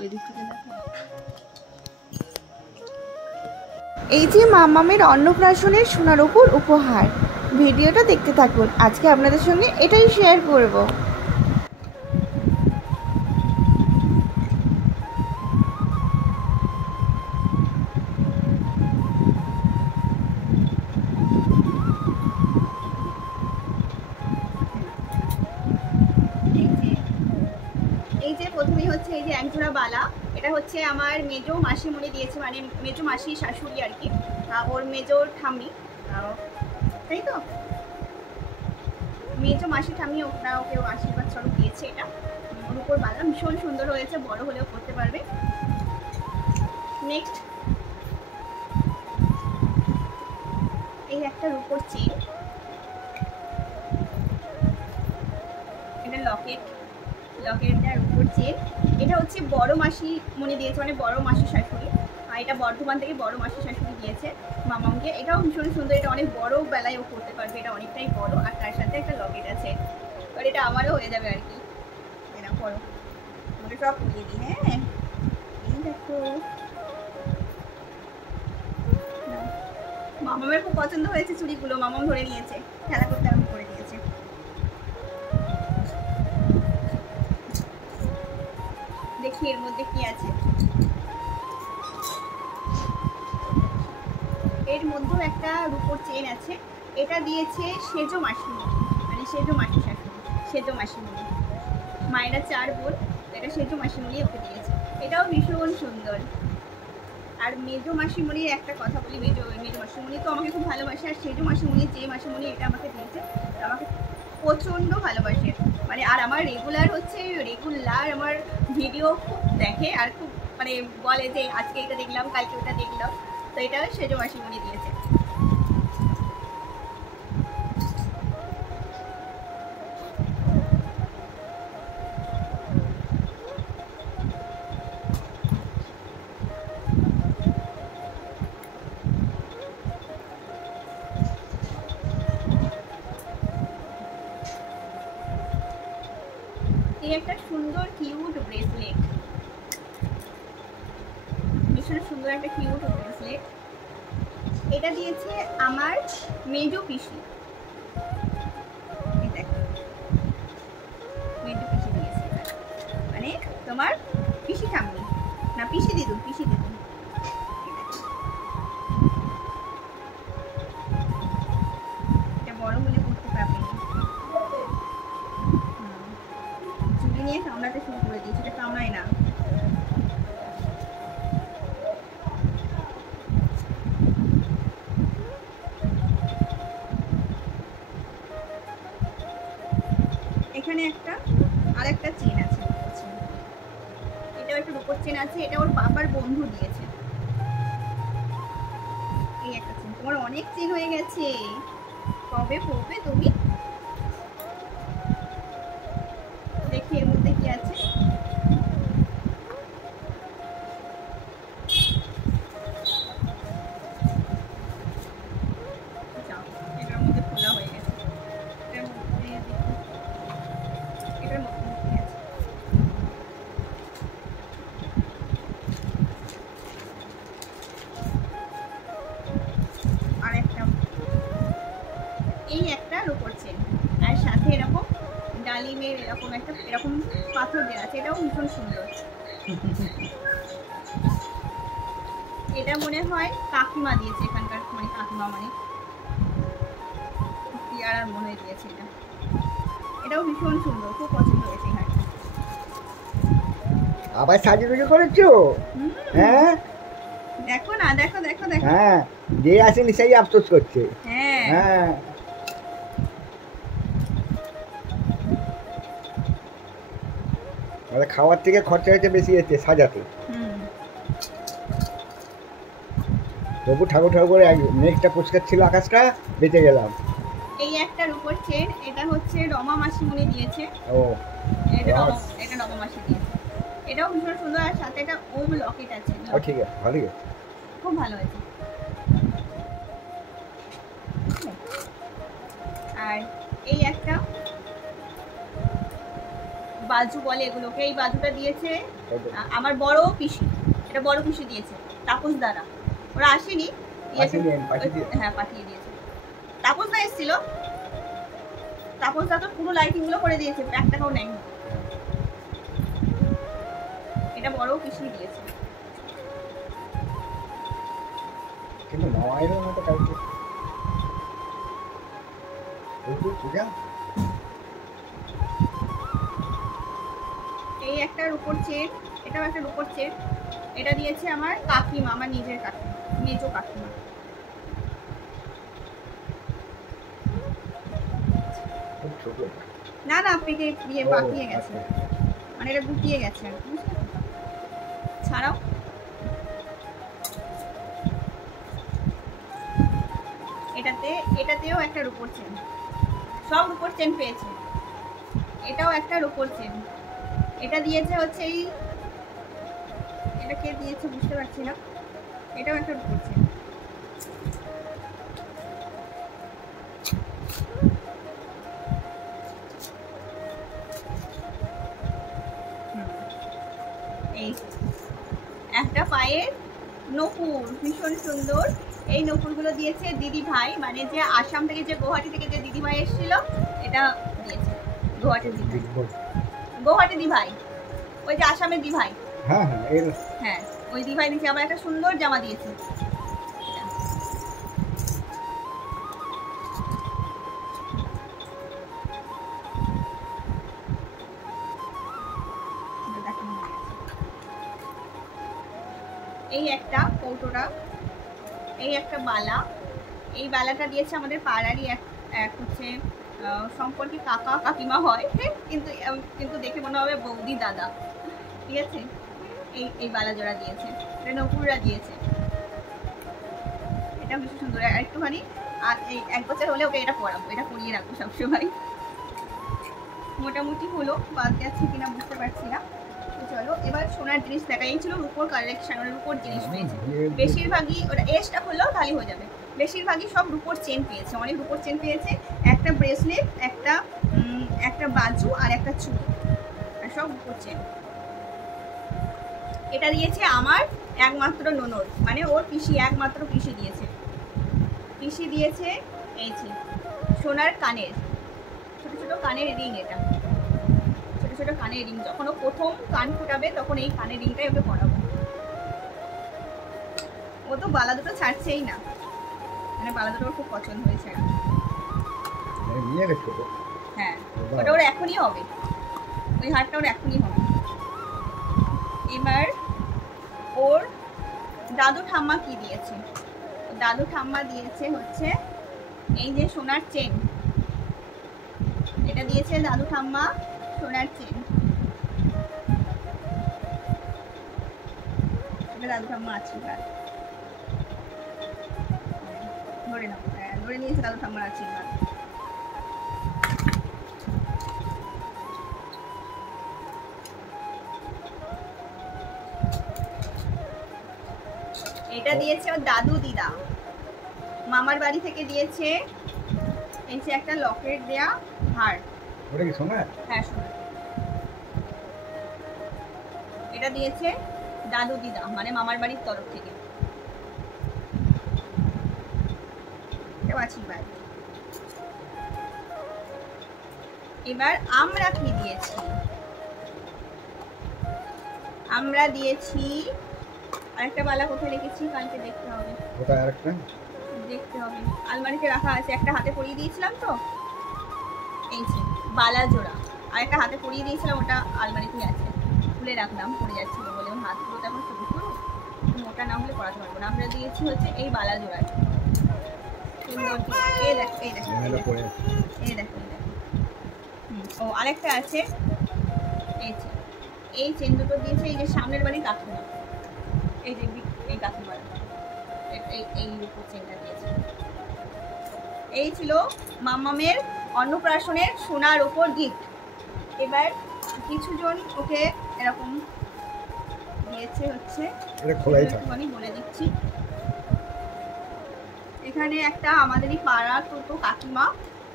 ওই দিক থেকে দেখো। এই যে মামামের অন্নপ্রাশনের সোনার উপর উপহার, ভিডিওটা দেখতে থাকুন। আজকে আপনাদের সঙ্গে এটাই শেয়ার করব। এই যে প্রথমেই হচ্ছে এই যে একজোড়া বালা, এটা হচ্ছে আমার মেজো মাসিমণি দিয়েছে, মানে মেজো মাসি শাশুড়ি আর কি, ওর মেজোর ঠাম্মি, তাই তো মেজো মাসি ঠাম্মি ওটা ওকে আশীর্বাদ স্বরূপ দিয়েছে। এটা ওর উপর বালা ভীষণ সুন্দর হয়েছে, বড় হলেও করতে পারবে। নেক্সট এই একটা রূপোর চেন, এটা লকেটটার উপর চেন। এটা হচ্ছে বড় মাসি মনে দিয়েছে, মানে বড় মাসি শাশুড়ি, আর এটা বর্ধমান থেকে বড় মাসি শাশুড়ি দিয়েছে মামাকে। এটাও ভীষণ সুন্দর, এটা অনেক বড় বেলায় ও করতে পারবে, এটা অনেকটাই বড়, আর তার সাথে একটা লকেট আছে। আর এটা আমারও হয়ে যাবে আর কি। এটা পড়ো, আমাকে সব পরিয়ে দিই। হ্যাঁ এই দেখো, মামামের খুব পছন্দ হয়েছে চুড়িগুলো, মামাম ধরে নিয়েছে, খেলা করতে আরম্ভ করে দিয়েছে। দেখি এর মধ্যে কি আছে। এর মধ্যেও একটা রূপোর চেন আছে, এটা দিয়েছে সেজো মাসিমণি, মানে সেজো মাসি শাশুড়ি, সেজো মাসিমণি। মায়েরা 4 বোন, এটা সেজো মাসিমণি ওকে দিয়েছে। এটাও ভীষণ সুন্দর। আর মেজো মাসিমণির একটা কথা বলি, মেজো মাসিমণি তো আমাকে খুব ভালোবাসে, আর সেজো মাসিমণি যে মাসিমণি এটা আমাকে দিয়েছে আমাকে প্রচণ্ড ভালোবাসে, মানে আর আমার রেগুলার আমার ভিডিও খুব দেখে, আর খুব মানে বলে যে আজকে এটা দেখলাম, কালকে ওটা দেখলাম, তো এটা সেজো মাসিমণি দিয়েছে। এই একটা সুন্দর কিউট ব্রেসলেট, ভীষণ সুন্দর একটা কিউট ব্রেসলেট। এটা দিয়েছে আমার মেজো পিসি, মেজো পিসি দিয়েছে, মানে তোমার পিসি ঠাম্মি না, পিসি দিদুন। এটা বড় হলে করতে পারবে না, চুড়ি নিয়ে কামড়াতে শুরু করে দিয়েছে, এটা কামড়ায় না। এখানে আরেকটা চেন আছে, এটাও একটা রূপোর চেন আছে, এটা ওর বাবার বন্ধু দিয়েছে। এই একটা চেন, তোমার অনেক চেন হয়ে গেছে, কবে পড়বে তুমি? দেখি এর মধ্যে কি আছে। এটার মধ্যে খোলা হয়ে গেছে, এটার মধ্যে কি আছে। আর এই একটা রূপোর চেন, আর সাথে এরকম ডালিমের এরকম পাথর দেওয়া আছে, এটাও ভীষণ সুন্দর। এটা মনে হয় কাকিমা দিয়েছে, এখানকার মানে কাকিমা, মানে পিয়ারার মনে দিয়েছে। এটাও ভীষণ সুন্দর, খুব পছন্দ হয়েছে। আবার সাজুগুজু করেছো? হ্যাঁ দেখো না, দেখো। হ্যাঁ, যে আসেনি সেই আফসোস করছে। হ্যাঁ খাওয়ার থেকে খরচা হয়েছে বেশি, হচ্ছে সাজাতে। তবু ঠাকুর করে মেঘটা পরিষ্কার ছিল, আকাশটা, বেঁচে গেলাম। এই একটা রূপোর চেন, এটা হচ্ছে রমা মাসিমণি দিয়েছে। এটা রমা মাসি দিয়েছে, এটাও ভীষণ সুন্দর, আর সাথে একটা ওম লকেট আছে। ঠিক আছে, ভালোই, খুব ভালো হয়েছে। আর এই একটা বাজু বলে এগুলোকে, এই বাজুটা দিয়েছে আমার বড় পিসি, এটা বড় পিসি দিয়েছে তাপস দ্বারা, ওরা আসেনি, হ্যাঁ পাঠিয়ে দিয়েছে। তাপস দা এসেছিল, তাপস দা তো পুরো লাইটিং গুলো করে দিয়েছে, 1 টাকাও নেয়নি। এটা বড় পিসি দিয়েছে। কিন্তু মামাইরও মতো কাউকে এই একটা রূপোর চেন, এটাও একটা রূপোর চেন। এটা দিয়েছে আমার কাকিমা, আমার নিজের কাকিমা, মেজো কাকিমা। না না পেটে ইয়ে পাকিয়ে গেছে, মানে এটা গুটিয়ে গেছে আর কি। ছাড়াও এটাতেও একটা রূপোর চেন, সব রূপোর চেন পেয়েছে। এটাও একটা রূপোর চেন, এটা দিয়েছে হচ্ছে এই, এটা কে দিয়েছে বুঝতে পারছি না। এটাও একটা রূপোর চেন। এই একটা পায়ের নকুর, ভীষণ সুন্দর। এই নকুরগুলো দিয়েছে দিদি ভাই, মানে যে আসাম থেকে, যে গুয়াহাটি থেকে যে দিদি ভাই এসেছিল, এটা দিয়েছে গুয়াহাটির দিদি ভাই। গুয়াহাটি দি ভাই, ওই যে আসামের দি ভাই, হ্যাঁ হ্যাঁ ওই দি ভাই দিয়েছে। আবার একটা সুন্দর জামা দিয়েছে। এই একটা কৌটোটা, এই একটা বালা। এই বালাটা দিয়েছে আমাদের পাড়ারই এক হচ্ছে সম্পর্কে কাকা কাকিমা হয়, কিন্তু কিন্তু দেখে মনে হবে বৌদি দাদা, ঠিক আছে। এই বালা জোড়া দিয়েছে, এটা নকুররা দিয়েছে। এটা বেশি সুন্দর, আর একটুখানি আর এই 1 বছর হলে ওকে এটা পরাবো, এটা পরিয়ে রাখবো সবসময়। মোটামুটি হলো, বাদ যাচ্ছে কিনা বুঝতে পারছি না। চলো এবার সোনার জিনিস দেখা। এই ছিল রূপোর কালেকশন, রূপোর জিনিস পেয়েছে বেশিরভাগই। ওটা এসটা হলেও খালি হয়ে যাবে। বেশিরভাগই সব রূপোর চেন পেয়েছে, অনেক রূপোর চেন পেয়েছে। একটা ব্রেসলেট, একটা বাজু আর একটা চুড়ি, আর সব রূপোর চেন। এটা দিয়েছে আমার একমাত্র ননদ, মানে ওর পিসি, একমাত্র পিসি দিয়েছে। পিসি দিয়েছে এই যে সোনার কানের, ছোট ছোট কানের রিং। এটা ছোট ছোট কানের রিং, যখন ও প্রথম কান ফোটাবে তখন এই কানের রিংটাই ওকে পরাবো। ও তো বালা দুটো ছাড়ছেই না, মানে বালা দুটো খুব পছন্দ হয়েছে। হ্যাঁ ওটা ওর এখনই হবে, ওই হারটা ওর এখনই হবে। এবার ওর দাদু ঠাম্মা কি দিয়েছে? দাদু ঠাম্মা দিয়েছে হচ্ছে এই যে সোনার চেন, এটা দিয়েছে দাদু ঠাম্মা, সোনার চেন। এটা দাদু ঠাম্মা আশীর্বাদ, ধরে নাও, ধরে নিয়েছে দাদু ঠাম্মার আশীর্বাদ। এটা দিয়েছে ওর দাদু দিদা, মামার বাড়ি থেকে দিয়েছে। এই যে একটা লকেট দেয়া হার, ওটা কি সোনা? হ্যাঁ সোনা। এটা দিয়েছে দাদু দিদা, মানে মামার বাড়ির তরফ থেকে। আশীর্বাদ। এবার আমরা কি দিয়েছি? আমরা দিয়েছি আরেকটা বালা, কোথায় রেখেছি কালকে দেখতে হবে, কোথায় আরেকটা দেখতে হবে, আলমারিতে রাখা আছে। একটা হাতে পরিয়ে দিয়েছিলাম তো, এই যে বালা জোড়া, আর একটা হাতে পরিয়ে দিয়েছিলাম, ওটা আলমারিতেই আছে, খুলে রাখলাম, পড়ে যাচ্ছিল বলে। হাতগুলো তো এখন সবুজ করো, মোটা না হলে পড়াতে পারবো না। আমরা দিয়েছি হচ্ছে এই বালা জোড়া, সুন্দর। এই দেখো এই দেখো এই দেখো এই দেখো। ও আরেকটা আছে, এই চেন দুটো দিয়েছে এই যে সামনের বাড়ি কাকিমা, এই যে এই কাকিমা, এই রূপোর চেনটা দিয়েছে। এই ছিল মামামের অন্নপ্রাশনের সোনার উপর গিফট। এবার কিছুজন ওকে এরকম দিয়েছে হচ্ছে, একটুখানি বলে দিচ্ছি। এখানে একটা আমাদেরই পাড়ার টোটো কাকিমা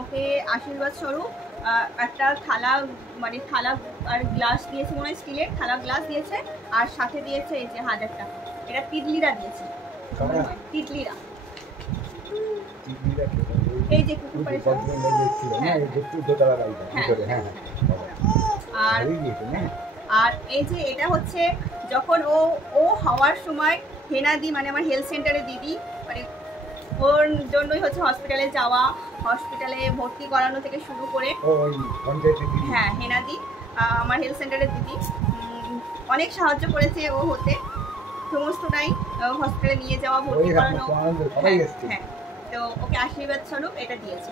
ওকে আশীর্বাদ স্বরূপ একটা থালা, মানে থালা আর গ্লাস দিয়েছে, মনে হয় স্টিলের থালা গ্লাস দিয়েছে, আর সাথে দিয়েছে এই যে 1000 টাকা। এটা তিতলিরা দিয়েছে, মনে হয় তিতলিরা। এই যে কুকুর পাড়ে সব। আর আর এই যে এটা হচ্ছে যখন ও হওয়ার সময় হেনাদি, মানে আমার হেলথ সেন্টারে দিদি, মানে ওর জন্যই হচ্ছে হসপিটালে যাওয়া, হসপিটালে ভর্তি করানো থেকে শুরু করে, হ্যাঁ হেনাদি আমার হেলথ সেন্টারের দিদি, অনেক সাহায্য করেছে ও হতে, সমস্তটাই হসপিটালে নিয়ে যাওয়া, ভর্তি করানো। হ্যাঁ, তো ওকে আশীর্বাদ স্বরূপ এটা দিয়েছে,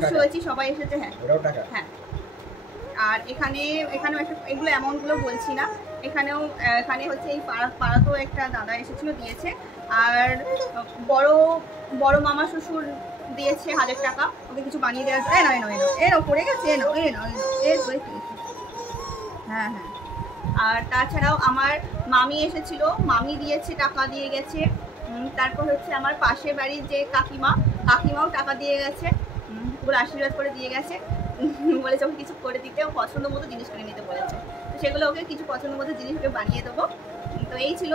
খুশি হয়েছি, সবাই এসেছে। হ্যাঁ হ্যাঁ। আর এখানেও একটা, এগুলো অ্যামাউন্টগুলো বলছি না, এখানে হচ্ছে এই পাড়াতেও একটা দাদা এসেছিল, দিয়েছে। আর বড় মামা শ্বশুর দিয়েছে 1000 টাকা, ওকে কিছু বানিয়ে দেওয়া যায়। এনো পড়ে গেছে, এনো হ্যাঁ হ্যাঁ। আর তাছাড়াও আমার মামি এসেছিল, মামি দিয়েছে, টাকা দিয়ে গেছে। তারপর হচ্ছে আমার পাশের বাড়ির যে কাকিমাও টাকা দিয়ে গেছে, ওগুলো আশীর্বাদ করে দিয়ে গেছে, বলেছে ওকে কিছু করে দিতে, ও পছন্দ মতো জিনিস করে নিতে বলেছে, তো সেগুলো ওকে কিছু পছন্দ মতো জিনিস ওকে বানিয়ে দেবো। তো এই ছিল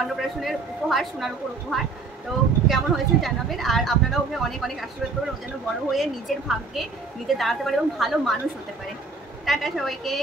অন্নপ্রাশনের উপহার, সোনার উপর উপহার। তো কেমন হয়েছে জানাবেন, আর আপনারা ওকে অনেক অনেক আশীর্বাদ করবেন, ও যেন বড় হয়ে নিজের ভাগ্যে নিজে দাঁড়াতে পারে এবং ভালো মানুষ হতে পারে। টাটা সবাইকে।